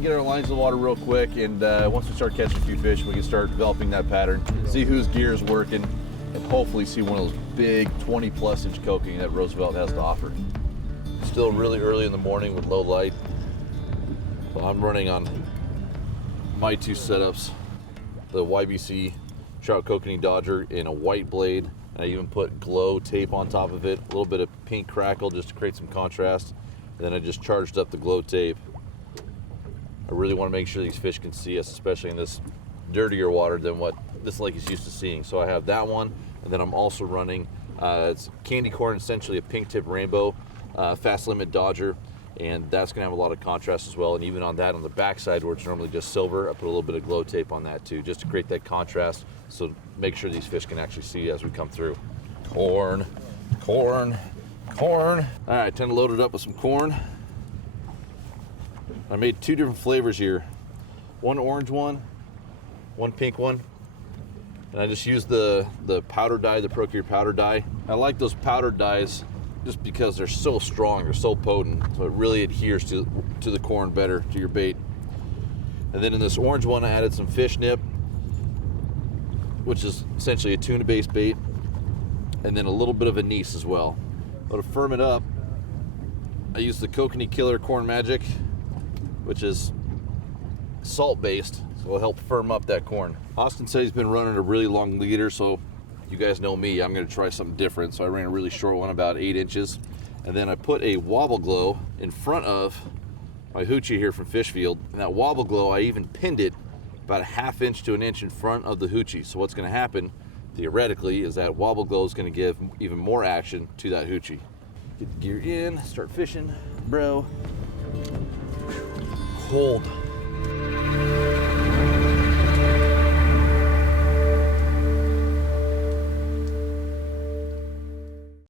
to get our lines in the water real quick, and once we start catching a few fish, we can start developing that pattern, see whose gear is working, and hopefully see one of those big 20+ inch kokanee that Roosevelt has to offer. Still really early in the morning with low light, so I'm running on my two setups, the YBC Trout Kokanee Dodger in a white blade, and I even put glow tape on top of it, a little bit of pink crackle just to create some contrast, and then I just charged up the glow tape. I really want to make sure these fish can see us, especially in this dirtier water than what this lake is used to seeing. So I have that one, and then I'm also running, it's candy corn, essentially a pink tip rainbow, fast limit Dodger, and that's gonna have a lot of contrast as well. And even on that, on the backside where it's normally just silver, I put a little bit of glow tape on that too, just to create that contrast, so make sure these fish can actually see as we come through. Corn, corn, corn. All right, time to load it up with some corn. I made two different flavors here, one orange one pink one, and I just used the powder dye, the Procure powder dye. I like those powdered dyes just because they're so strong, they're so potent, so it really adheres to the corn better, to your bait. And then in this orange one, I added some fish nip, which is essentially a tuna-based bait, and then a little bit of anise as well. But to firm it up, I used the Kokanee Killer Corn Magic, which is salt-based, so it'll help firm up that corn. Austin said he's been running a really long leader, so you guys know me, I'm gonna try something different. So I ran a really short one, about 8 inches. And then I put a wobble glow in front of my hoochie here from Fishfield. And that wobble glow, I even pinned it about a 1/2 inch to 1 inch in front of the hoochie. So what's gonna happen, theoretically, is that wobble glow is gonna give even more action to that hoochie. Get the gear in, start fishing, bro. Cold.